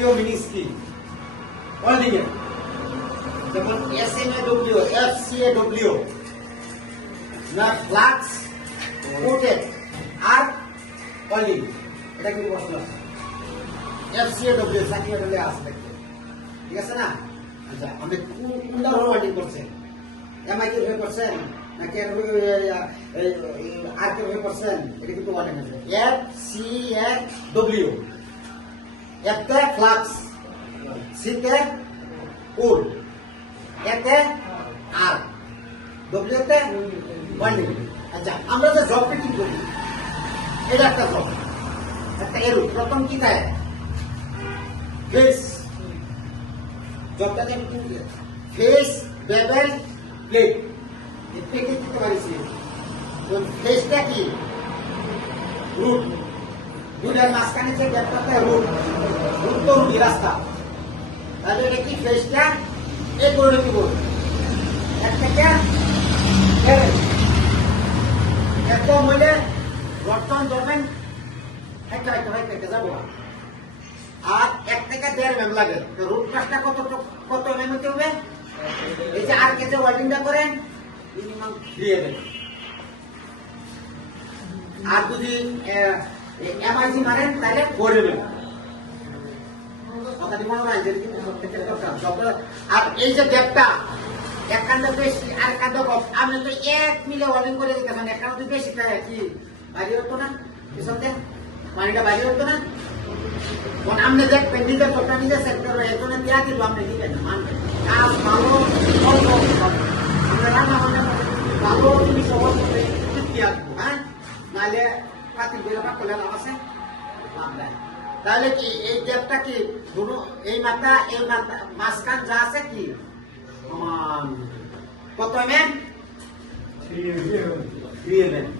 W meanings কি ওদিকে যেমন S M A W F C A W না ফ্লাক্স কোটেড আর অয়েলিং এটা কিন্তু প্রশ্ন আছে এফ সি এ ডব্লিউ সাকিয়ে ডব্লিউ আছে দেখতে ঠিক আছে না আচ্ছা আপনি কোন ধরনের ওয়ার্ডিং করছেন এমআই কে হয়ে করছেন নাকি আর কে হয়ে করছেন এটা কিন্তু ওয়ার্ডিং আছে F C A W F তে ফ্লাক্স সি তে কোড এতে আর ডব্লিউ তে ওয়ার্ডিং আচ্ছা আমরা যে জব পিটিং করি এটা একটা জব একটা এরু প্রথম কি দেয় ফেস জবটাতে ফেস বেবেল প্লেট এই প্লেটে দিতে পারিছি তো ফেসটা কি রুট দুটার মাঝখানে যে গ্যাপটাতে রুট রুট তো রুটি রাস্তা তাহলে এটা কি ফেসটা এই করে দিব একটা এত মূল্যে বর্তমান ধরবেন একটা যাবো আর 1 থেকে 1.5 mm লাগে রুট কাজটা কত mm হতে হবে এই যে আর কেটে ওয়ার্ডিংটা করেন মিনিমাম 3 mm আর যদি এমআইজি মারেন তাহলে 4 mm কথাটি মনে হয় যে কিন্তু প্রত্যেকের দরকার আর এই যে গ্যাপটা এক কান্ড বেশি আর কান্ড কম আপনি তো 1 মিলে ওয়ার্ডিং করে দিতেছেন এক কান্ড বেশি তাই কি বাইরে হতো না পিছনতে পানিটা বাইরে হতো না আপনি দেখবেন নিজের ফটো নিজে সেট করবেন এজন্য দেওয়া দিব আপনি দিবেন না মানবেন কাজ ভালো অল্প আমরা রান্না বান্না ভালো জিনিস অবশ্যই দিয়ে আসবো হ্যাঁ নাহলে পাতিল বলে বা করলে লাভ আছে তাহলে কি এই গ্যাপটা কি এই মাত্রা মাঝখান যা আছে কি সমান কত এমএম 3 mm